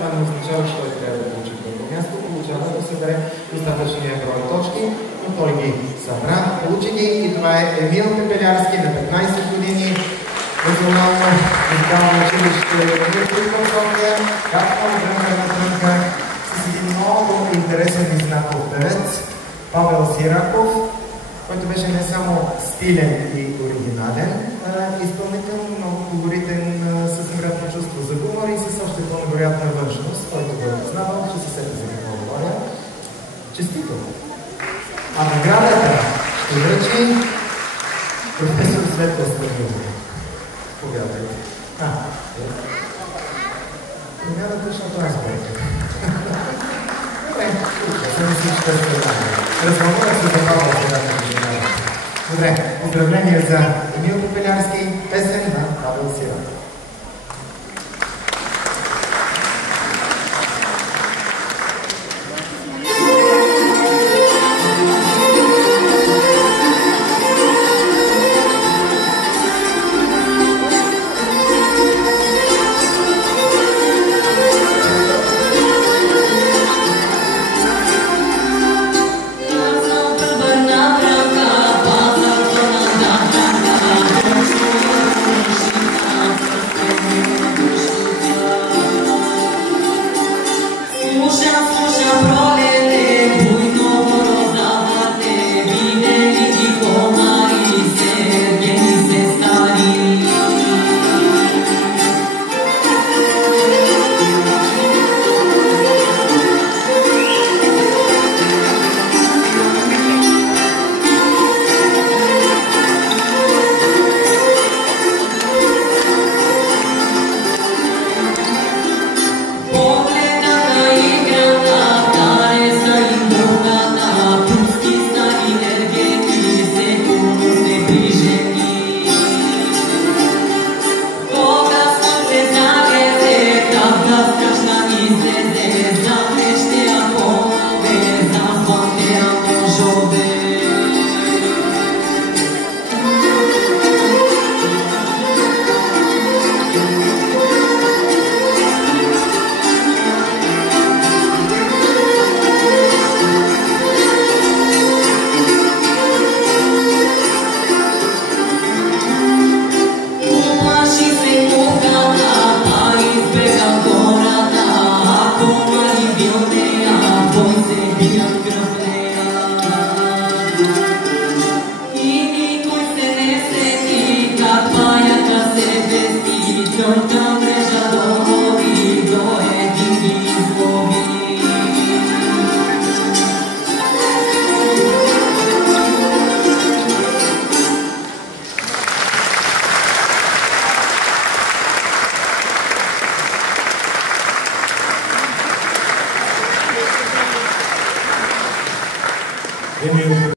това не означава, че той трябва да получи първо място, получава да събере достатъчния брой точки, но той ги събра, получи ги и това е Емил Пепелярски на 15 години, Национално музикално училище в София, както време трънка с един много интересен и знаков певец, Павел Сираков, който беше не само стилен и оригинален изпълнител, но колоритен, с невероятно чувство за гумор и с още по-невероятна външност, който го е познавал, че се сети за какво говоря. Честито! А наградата ще връчи професор Светла Станилова. Повядайте. Повядате, защото аз бъркам. Добре, съм си ще страдам. Развълнувах се за Павел Сираков. Добре, поздравление за Емил Пепелярски, песен на Павел Сираков.